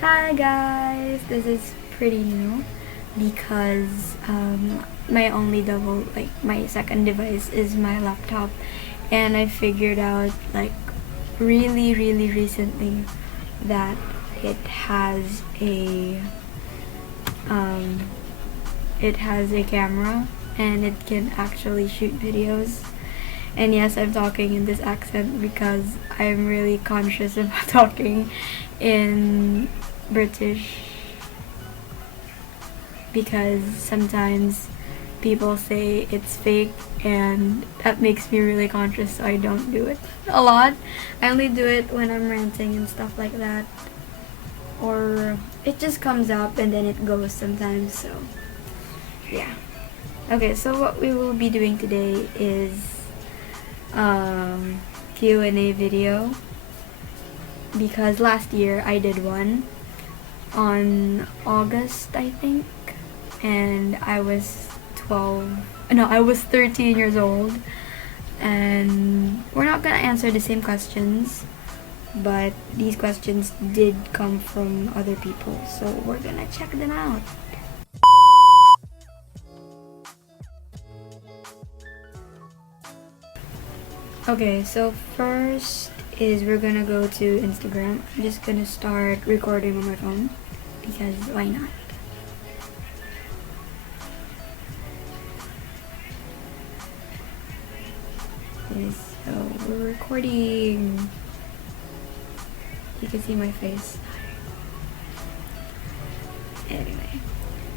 Hi guys, this is pretty new because my only my second device is my laptop, and I figured out like really recently that it has a um, camera and it can actually shoot videos. And yes, I'm talking in this accent because I'm really conscious about talking in British, because sometimes people say it's fake and that makes me really conscious, so I don't do it a lot. I only do it when I'm ranting and stuff like that, or it just comes up and then it goes sometimes. So yeah. Okay, so what we will be doing today is Q&A video, because last year I did one on August, I think, and I was 13 years old, and we're not gonna answer the same questions, but these questions did come from other people, so we're gonna check them out. Okay, so first is we're gonna go to Instagram. I'm just gonna start recording on my phone because why not? Okay, so we're recording. You can see my face. Anyway,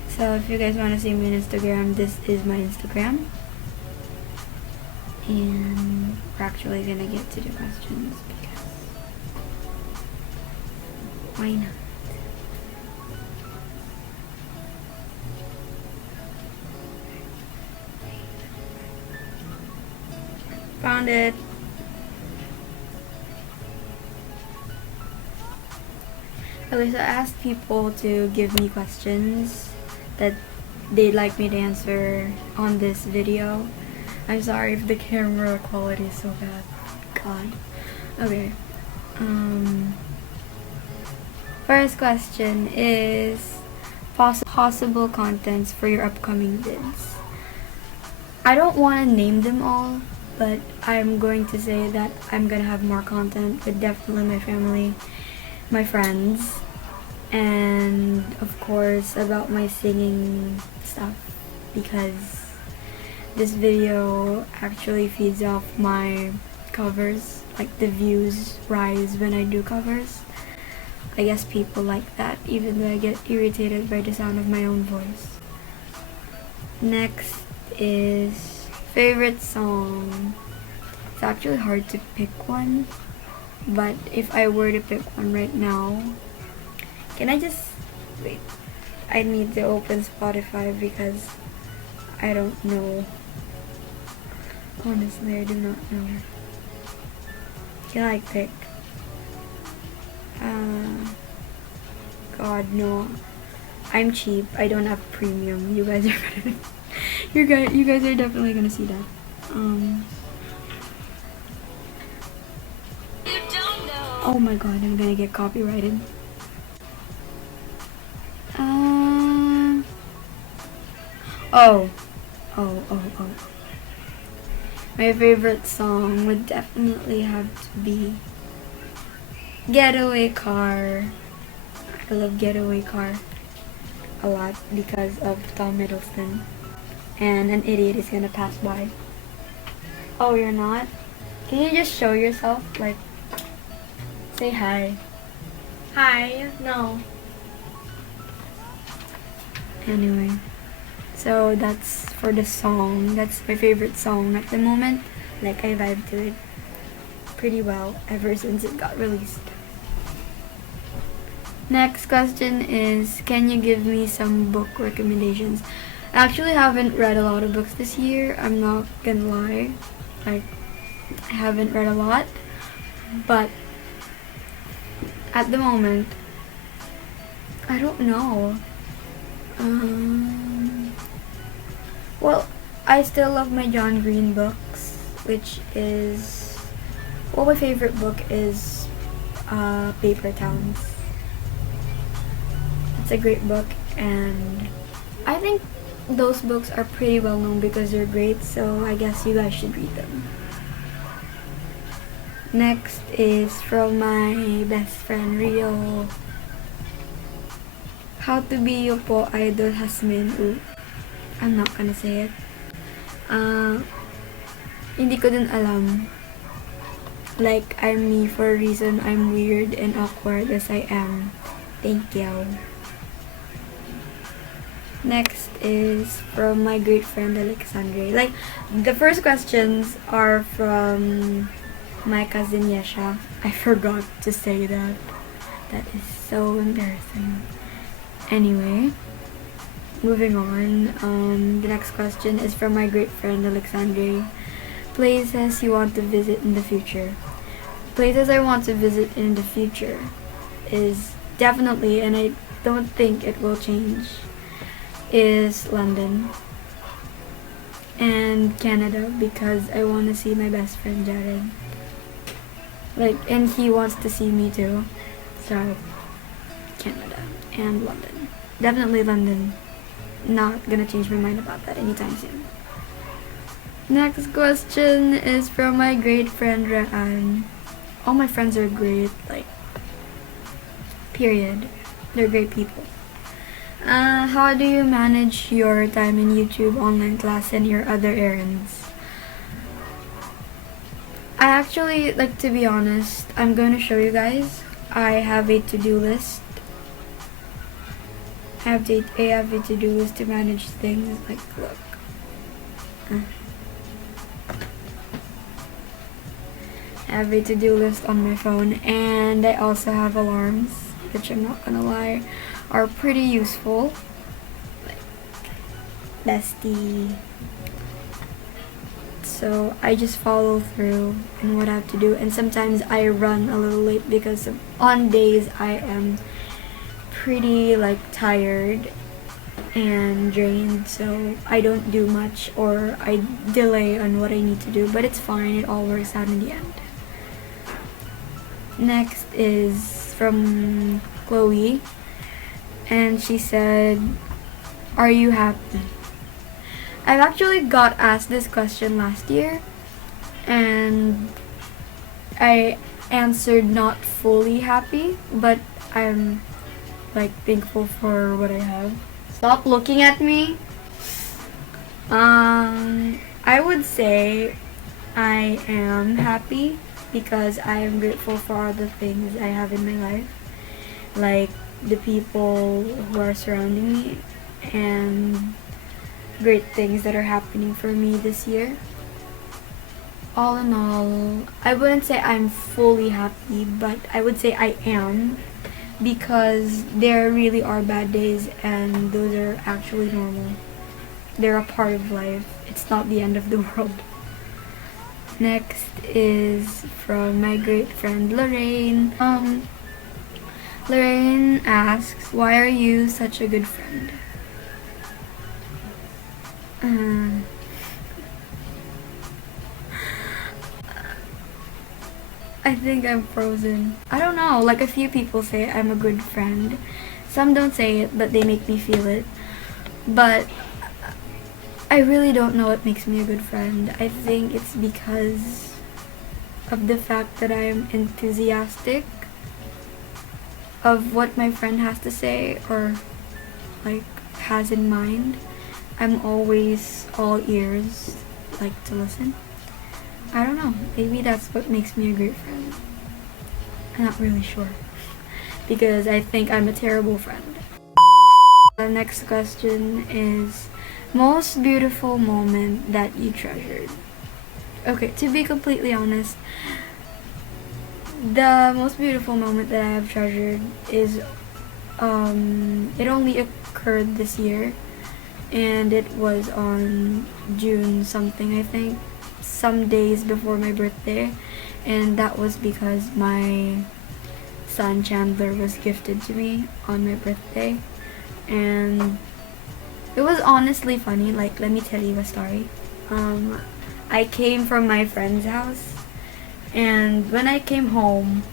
so if you guys want to see me on Instagram, this is my Instagram. And we're actually gonna get to the questions because why not? Found it. Okay, so I asked people to give me questions that they'd like me to answer on this video. I'm sorry if the camera quality is so bad. God. Okay. First question is possible contents for your upcoming vids. I don't want to name them all, but I'm going to say that I'm gonna have more content with definitely my family, my friends, and of course about my singing stuff, because this video actually feeds off my covers. Like, the views rise when I do covers. I guess people like that, even though I get irritated by the sound of my own voice. Next is favorite song. It's actually hard to pick one, but if I were to pick one right now, can I just wait? I need to open Spotify because I don't know. Honestly, I do not know. Can I pick? God, no. I'm cheap. I don't have premium. You guys are better. You guys are definitely gonna see that. Oh my god, I'm gonna get copyrighted. Oh. My favorite song would definitely have to be Getaway Car. I love Getaway Car a lot because of Tom Hiddleston. And an idiot is gonna pass by. Oh, you're not? Can you just show yourself? Like, say hi. Hi. No. Anyway. So that's for the song. That's my favorite song at the moment. Like, I vibe to it pretty well ever since it got released. Next question is, can you give me some book recommendations? I actually haven't read a lot of books this year. I'm not gonna lie. Like, I haven't read a lot. But at the moment, I don't know. Well, I still love my John Green books, which is, well, my favorite book is Paper Towns. a great book, and I think those books are pretty well known because they're great, so I guess you guys should read them. Next is from my best friend Rio. How to be your po idol Jasmine. Ooh, I'm not gonna say it. Hindi ko din alam. Like, I'm me for a reason. I'm weird and awkward as I am. Thank you. Next is from my great friend Alexandre. Like, the first questions are from my cousin Yesha. I forgot to say that. That is so embarrassing. Anyway, moving on. The next question is from my great friend Alexandre. Places you want to visit in the future. Places I want to visit in the future is definitely, and I don't think it will change, is London and Canada, because I want to see my best friend Jared. Like, and he wants to see me too. So, Canada and London. Definitely London. Not gonna change my mind about that anytime soon. Next question is from my great friend Raan. All my friends are great, like, period. They're great people. How do you manage your time in YouTube, online class, and your other errands? I actually, like, to be honest, I'm going to show you guys. I have a to-do list. I have a to-do list to manage things. Like, look. I have a to-do list on my phone, and I also have alarms, which I'm not gonna lie, are pretty useful. Like, bestie. So I just follow through in what I have to do, and sometimes I run a little late because on days I am pretty, like, tired and drained, so I don't do much, or I delay on what I need to do, but it's fine, it all works out in the end. Next is from Chloe, and she said, are you happy? I've actually got asked this question last year, and I answered not fully happy, but I'm, like, thankful for what I have. Stop looking at me. I would say I am happy because I am grateful for all the things I have in my life, like the people who are surrounding me and great things that are happening for me this year. All in all, I wouldn't say I'm fully happy, but I would say I am, because there really are bad days, and those are actually normal. They're a part of life. It's not the end of the world. Next is from my great friend Lorraine. Lorraine asks, why are you such a good friend? I think I'm frozen. I don't know, like, a few people say I'm a good friend. Some don't say it, but they make me feel it. But I really don't know what makes me a good friend. I think it's because of the fact that I am enthusiastic of what my friend has to say, or, like, has in mind. I'm always all ears, like, to listen. I don't know, maybe that's what makes me a great friend. I'm not really sure, because I think I'm a terrible friend. The next question is, most beautiful moment that you treasured. Okay, to be completely honest, the most beautiful moment that I have treasured is, it only occurred this year, and it was on June something, I think, some days before my birthday, and that was because my son Chandler was gifted to me on my birthday, and it was honestly funny. Like, let me tell you a story. I came from my friend's house, and when I came home,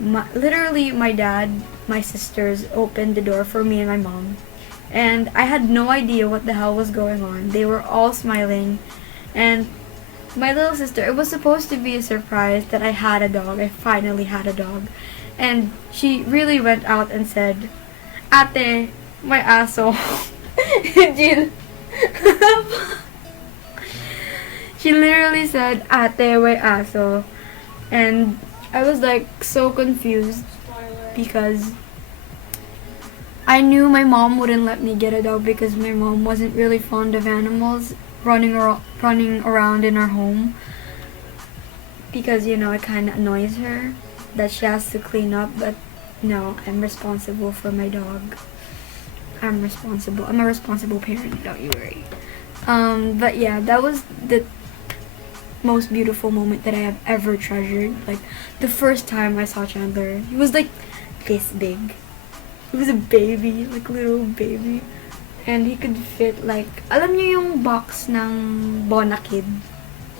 literally my dad, my sisters opened the door for me and my mom. And I had no idea what the hell was going on. They were all smiling. And my little sister, it was supposed to be a surprise that I had a dog. I finally had a dog. And she really went out and said, "Ate, my aso." Jill. She literally said, "Ate, my aso." And I was like so confused because I knew my mom wouldn't let me get a dog because my mom wasn't really fond of animals running around in our home, because it kind of annoys her that she has to clean up. But no, I'm responsible for my dog. I'm a responsible parent, don't you worry. But yeah, that was the most beautiful moment that I have ever treasured. Like, the first time I saw Chandler, he was like this big. He was a baby, like little baby. And he could fit like, alam niyo yung box ng Bona Kid?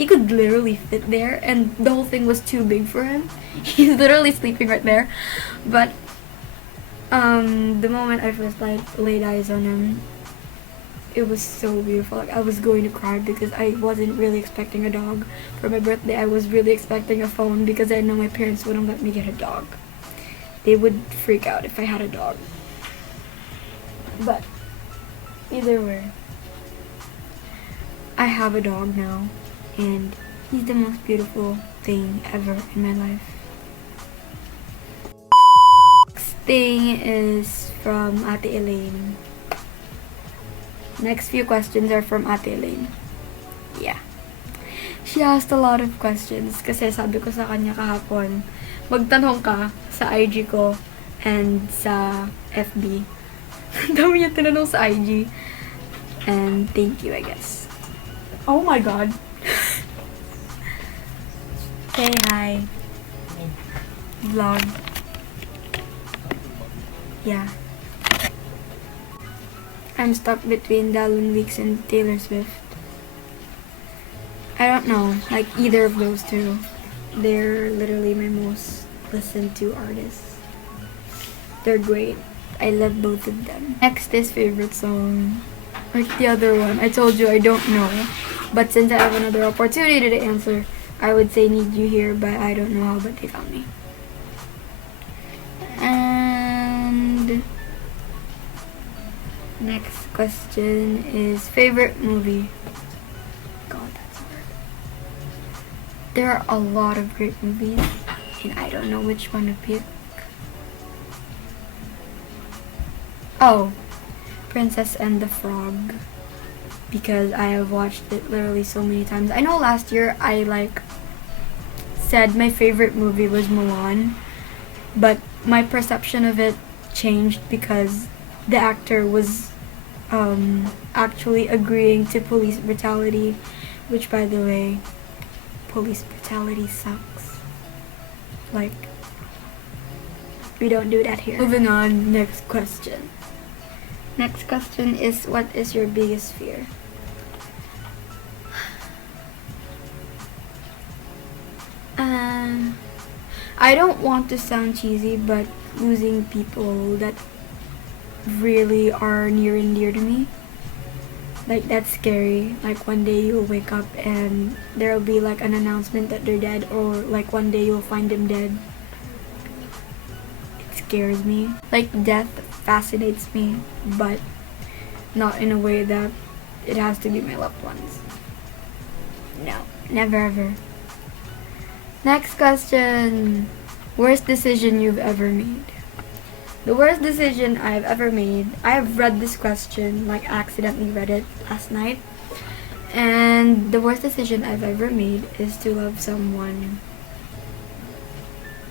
He could literally fit there, and the whole thing was too big for him. He's literally sleeping right there. But the moment I first laid eyes on him, it was so beautiful. Like, I was going to cry because I wasn't really expecting a dog. For my birthday, I was really expecting a phone because I know my parents wouldn't let me get a dog. They would freak out if I had a dog. But either way, I have a dog now, and he's the most beautiful thing ever in my life. Next thing is from Ate Elaine. Next few questions are from Ate Elaine. Yeah. She asked a lot of questions kasi sabi ko sa kanya kahapon, magtanong ka sa IG ko and sa FB. Dami niya tinanong sa IG. And thank you, I guess. Oh my god. Say hi. Vlog. Yeah. I'm stuck between Dallin Weeks and Taylor Swift. I don't know, like either of those two. They're literally my most listened to artists. They're great. I love both of them. Next is favorite song. Like the other one, I told you I don't know. But since I have another opportunity to answer, I would say Need You Here, but I don't know how but they found me. And next question is favorite movie. God, that's hard. There are a lot of great movies, and I don't know which one to pick. Oh, Princess and the Frog, because I have watched it literally so many times. I know last year I said my favorite movie was Mulan, but my perception of it changed because the actor was actually agreeing to police brutality, which, by the way, police brutality sucks. Like, we don't do that here. Moving on, next question. Next question is, what is your biggest fear? I don't want to sound cheesy, but losing people that really are near and dear to me. Like, that's scary. Like, one day you'll wake up and there'll be like an announcement that they're dead, or like one day you'll find them dead. It scares me. Like, death fascinates me, but not in a way that it has to be my loved ones. No, never ever. Next question. Worst decision you've ever made? The worst decision I've ever made, I have read this question, like accidentally read it last night. And the worst decision I've ever made is to love someone.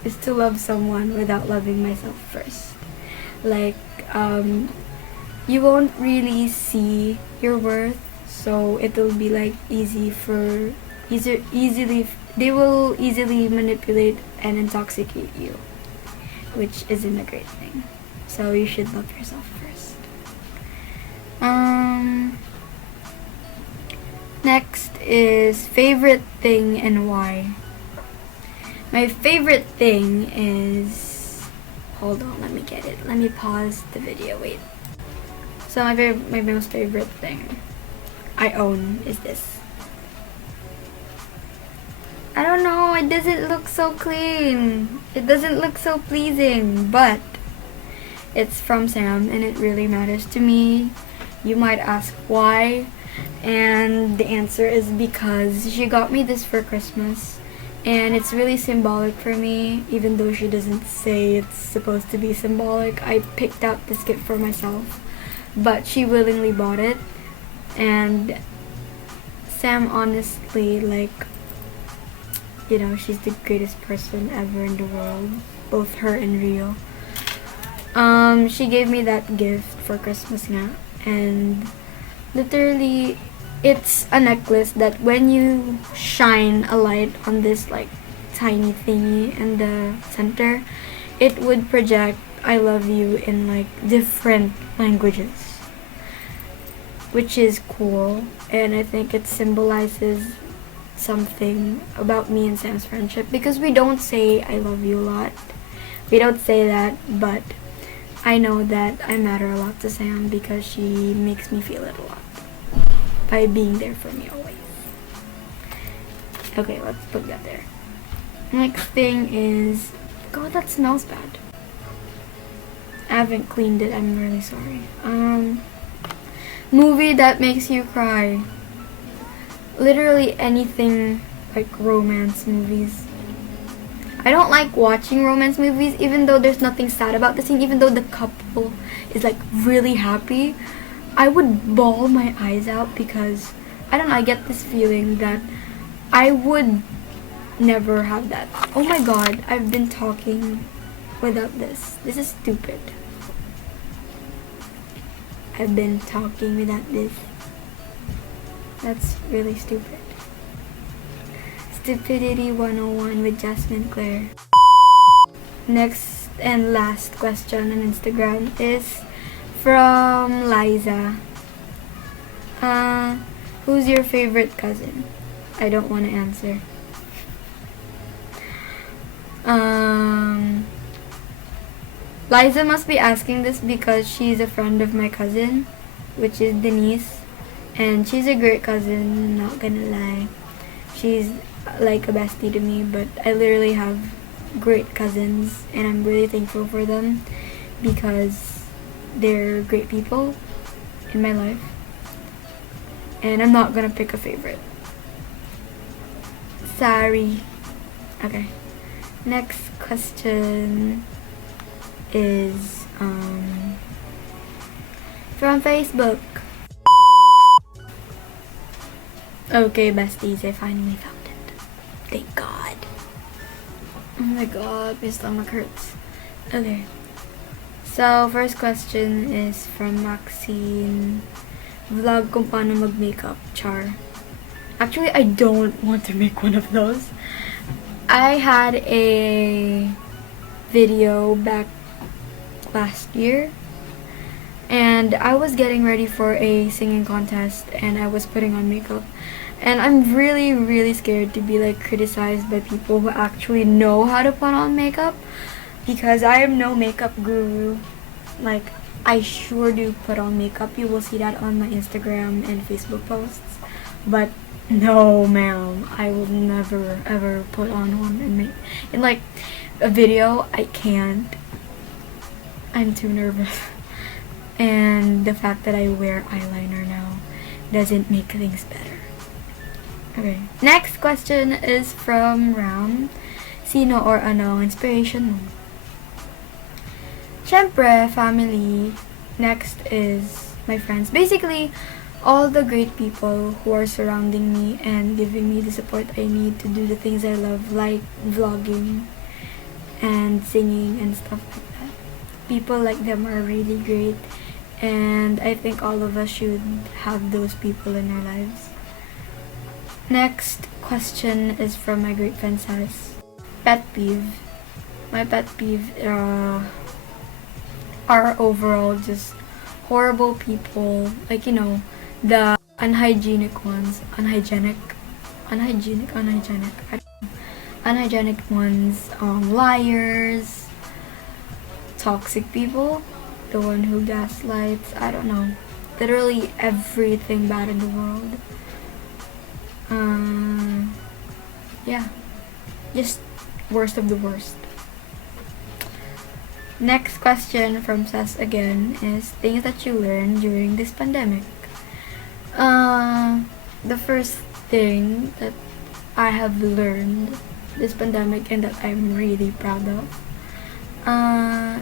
Without loving myself first. Like, you won't really see your worth, so it'll be like they will easily manipulate and intoxicate you, which isn't a great thing. So you should love yourself first. Next is favorite thing and why. My favorite thing is... Hold on, let me get it. Let me pause the video, wait. So my most favorite thing I own is this. I don't know, it doesn't look so clean. It doesn't look so pleasing, but it's from Sam and it really matters to me. You might ask why, and the answer is because she got me this for Christmas, and it's really symbolic for me. Even though she doesn't say it's supposed to be symbolic, I picked out this gift for myself, but she willingly bought it. And Sam, honestly, like, you know, she's the greatest person ever in the world, both her and Rio. She gave me that gift for Christmas nga, and literally it's a necklace that when you shine a light on this like tiny thingy in the center, it would project I love you in like different languages, which is cool. And I think it symbolizes something about me and Sam's friendship, because we don't say I love you a lot. We don't say that, but I know that I matter a lot to Sam because she makes me feel it a lot by being there for me always. Okay, let's put that there. Next thing is... God, that smells bad. I haven't cleaned it, I'm really sorry. Movie that makes you cry. Literally anything like romance movies. I don't like watching romance movies even though there's nothing sad about the scene, even though the couple is like really happy. I would bawl my eyes out because I don't know, I get this feeling that I would never have that. Oh my god, I've been talking without this. This is stupid. I've been talking without this. That's really stupid. Stupidity 101 with Jasmine Claire. Next and last question on Instagram is from Liza. Who's your favorite cousin? I don't want to answer. Liza must be asking this because she's a friend of my cousin, which is Denise. And she's a great cousin, not gonna lie. She's like a bestie to me, but I literally have great cousins and I'm really thankful for them because they're great people in my life. And I'm not gonna pick a favorite. Sorry. Okay. Next question is from Facebook. Okay, besties, I finally found it. Thank God. Oh my god, my stomach hurts. Okay. So, first question is from Maxine. Vlog kung paano mag-makeup, char. Actually, I don't want to make one of those. I had a video back last year, and I was getting ready for a singing contest and I was putting on makeup, and I'm really scared to be like criticized by people who actually know how to put on makeup, because I am no makeup guru. Like, I sure do put on makeup. You will see that on my Instagram and Facebook posts, but no ma'am, I will never ever put on one in like a video. I can't. I'm too nervous. And the fact that I wear eyeliner now doesn't make things better. Okay. Next question is from Ram. Sino or ano inspiration mo? Syempre, family. Next is my friends. Basically, all the great people who are surrounding me and giving me the support I need to do the things I love, like vlogging and singing and stuff like that. People like them are really great, and I think all of us should have those people in our lives. Next question is from my great friend Sass. Pet peeve. My pet peeve are overall just horrible people. Like, you know, the unhygienic ones. Unhygienic. I don't know. unhygienic ones, liars, toxic people, the one who gaslights, I don't know, literally everything bad in the world. Yeah, just worst of the worst. Next question from Sess again is things that you learned during this pandemic. The first thing that I have learned this pandemic and that I'm really proud of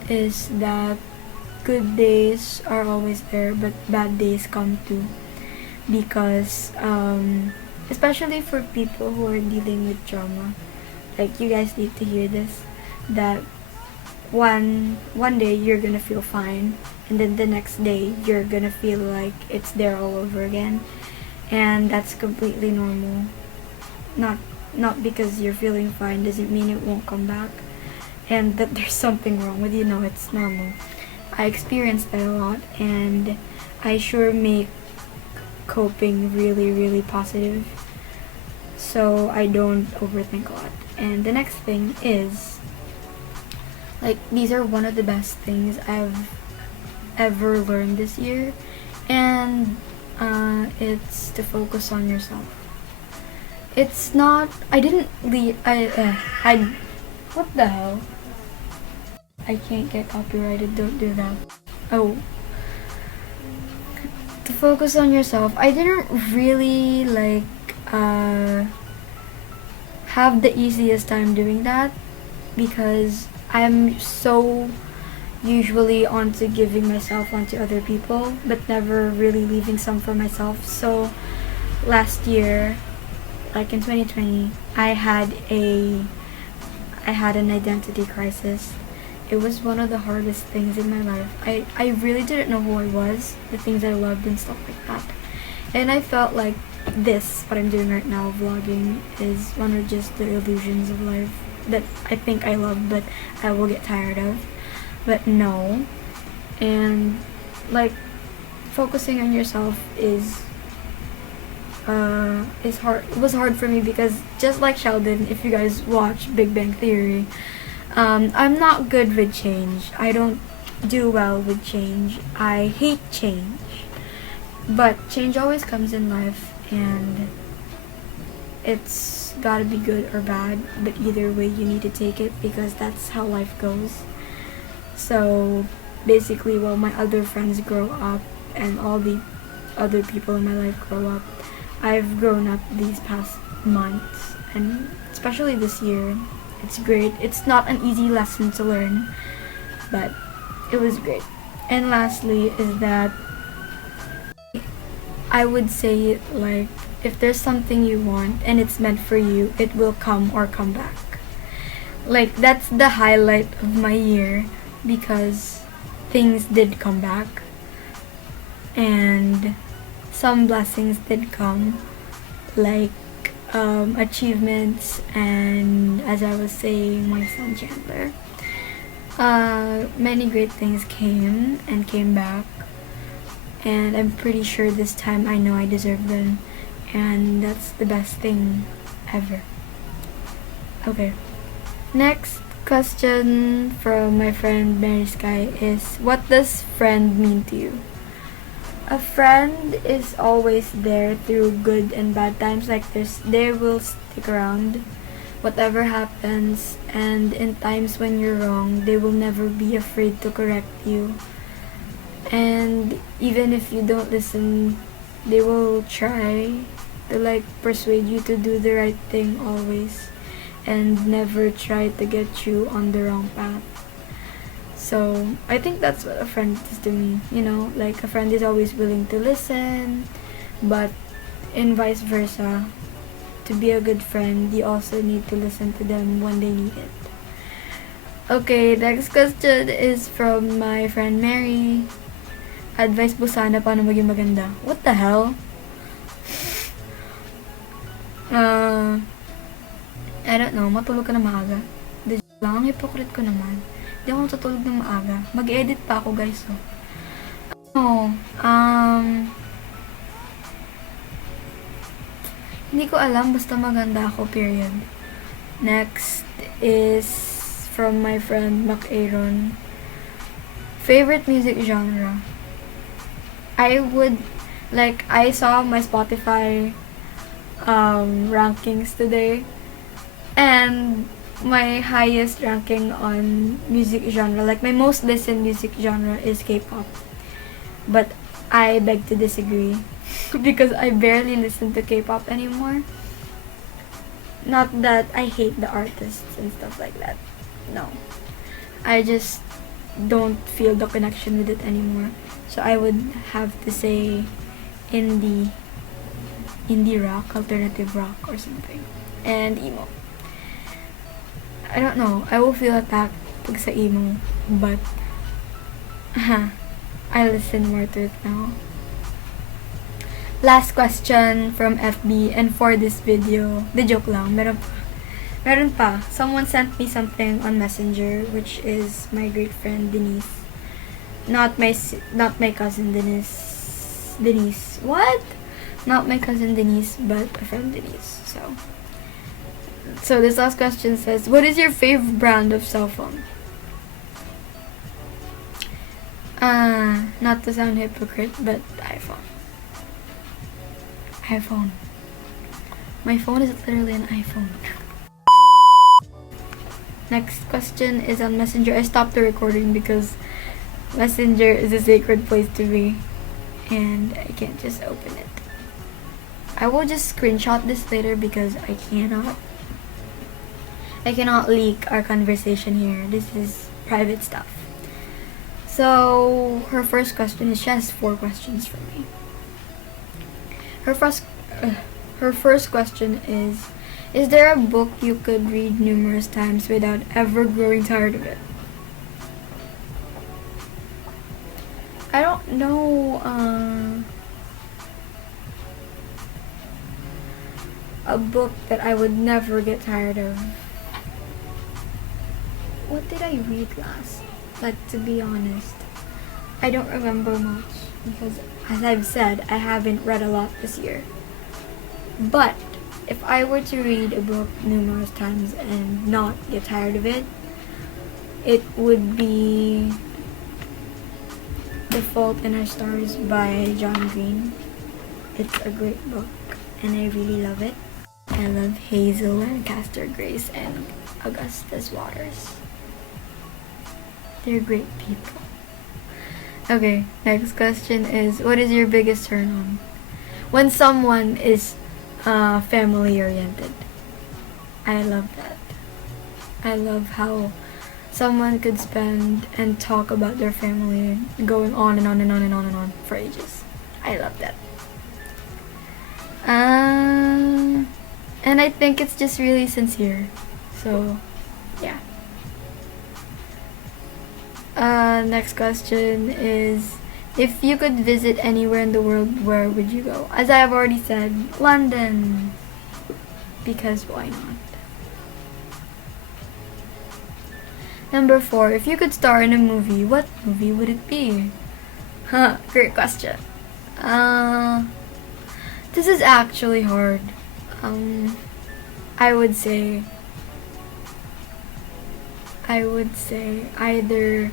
is that good days are always there, but bad days come too. Because especially for people who are dealing with trauma, like you guys need to hear this, that one day you're gonna feel fine, and then the next day you're gonna feel like it's there all over again, and that's completely normal. Not because you're feeling fine doesn't mean it won't come back, and that there's something wrong with you. No, it's normal. I experienced that a lot, and I sure make coping really, really positive, so I don't overthink a lot. And the next thing is, like, these are one of the best things I've ever learned this year, and it's to focus on yourself. It's not, I didn't leave, what the hell? I can't get copyrighted, don't do that. Oh. To focus on yourself, I didn't really, have the easiest time doing that, because I'm so usually onto giving myself onto other people, but never really leaving some for myself. So last year, like in 2020, I had an identity crisis. It was one of the hardest things in my life. I really didn't know who I was, the things I loved and stuff like that. And I felt like what I'm doing right now, vlogging, is one of just the illusions of life that I think I love, but I will get tired of. But no. And like, focusing on yourself is hard. It was hard for me because, just like Sheldon, if you guys watch Big Bang Theory, I'm not good with change. I don't do well with change. I hate change. But change always comes in life, and it's gotta be good or bad, but either way you need to take it, because that's how life goes. So basically, while my other friends grow up and all the other people in my life grow up, I've grown up these past months, and especially this year. It's great. It's not an easy lesson to learn, but it was great. And lastly is that I would say, like, if there's something you want and it's meant for you, it will come or come back. Like, that's the highlight of my year, because things did come back and some blessings did come, like achievements, and as I was saying, my son Chandler. Many great things came and came back, and I'm pretty sure this time I know I deserve them, and that's the best thing ever. Okay. Next question from my friend Mary Sky is, what does friend mean to you? A friend is always there through good and bad times. Like, they will stick around whatever happens, and in times when you're wrong, they will never be afraid to correct you. And even if you don't listen, they will try to, like, persuade you to do the right thing always, and never try to get you on the wrong path. So I think that's what a friend is to me, you know, like, a friend is always willing to listen, but in vice versa, to be a good friend, you also need to listen to them when they need it. Okay, next question is from my friend Mary. Advice po sana paano maging maganda. What the hell? I don't know, matulog ka na maaga. The lang, ang hypocrite ko naman. Hindi ako matutulog ng maaga. Mag-edit pa ako, guys. So. Hindi ko alam, basta maganda ako, period. Next is from my friend Mac Aaron. Favorite music genre? I saw my Spotify rankings today, and my highest ranking on music genre, like my most listened music genre, is K-pop. But I beg to disagree because I barely listen to K-pop anymore. Not that I hate the artists and stuff like that. No. I just don't feel the connection with it anymore. So I would have to say indie rock, alternative rock or something. And emo. I don't know. I will feel attacked pag sa emo, but I listen more to it now. Last question from FB, and for this video, the joke lang, meron pa. Someone sent me something on Messenger, which is my great friend Denise. Not my cousin Denise. What? Not my cousin Denise, but a friend Denise. So this last question says, what is your favorite brand of cell phone? Not to sound hypocrite, but iPhone. My phone is literally an iPhone. Next question is on Messenger. I stopped the recording because Messenger is a sacred place to me, and I can't just open it. I will just screenshot this later because I cannot leak our conversation here. This is private stuff. So her first question is, she has 4 questions for me. Her first question is there a book you could read numerous times without ever growing tired of it? I don't know a book that I would never get tired of. What did I read last? Like, to be honest, I don't remember much because, as I've said, I haven't read a lot this year. But if I were to read a book numerous times and not get tired of it, it would be The Fault in Our Stars by John Green. It's a great book and I really love it. I love Hazel Lancaster Grace and Augustus Waters. They're great people. Okay, next question is, what is your biggest turn on? When someone is family oriented. I love that. I love how someone could spend and talk about their family going on and on and on and on and on for ages. I love that. And I think it's just really sincere. So, yeah. Next question is, if you could visit anywhere in the world, where would you go? As I have already said, London. Because why not? Number 4, if you could star in a movie, what movie would it be? Great question. This is actually hard. I would say either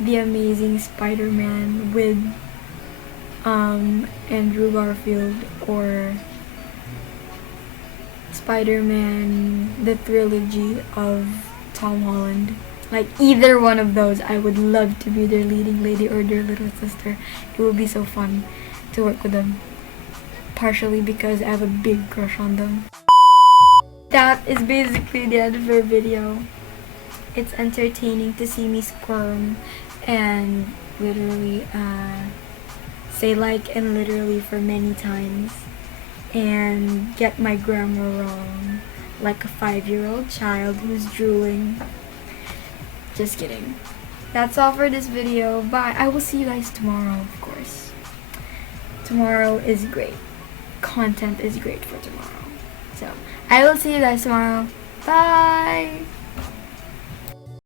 The Amazing Spider-Man with Andrew Garfield, or Spider-Man the trilogy of Tom Holland. Like, either one of those, I would love to be their leading lady or their little sister. It would be so fun to work with them. Partially because I have a big crush on them. That is basically the end of our video. It's entertaining to see me squirm and literally say like and literally for many times and get my grammar wrong like a 5-year-old child who's drooling. Just kidding. That's all for this video. Bye. I will see you guys tomorrow, of course. Tomorrow is great. Content is great for tomorrow. So, I will see you guys tomorrow. Bye!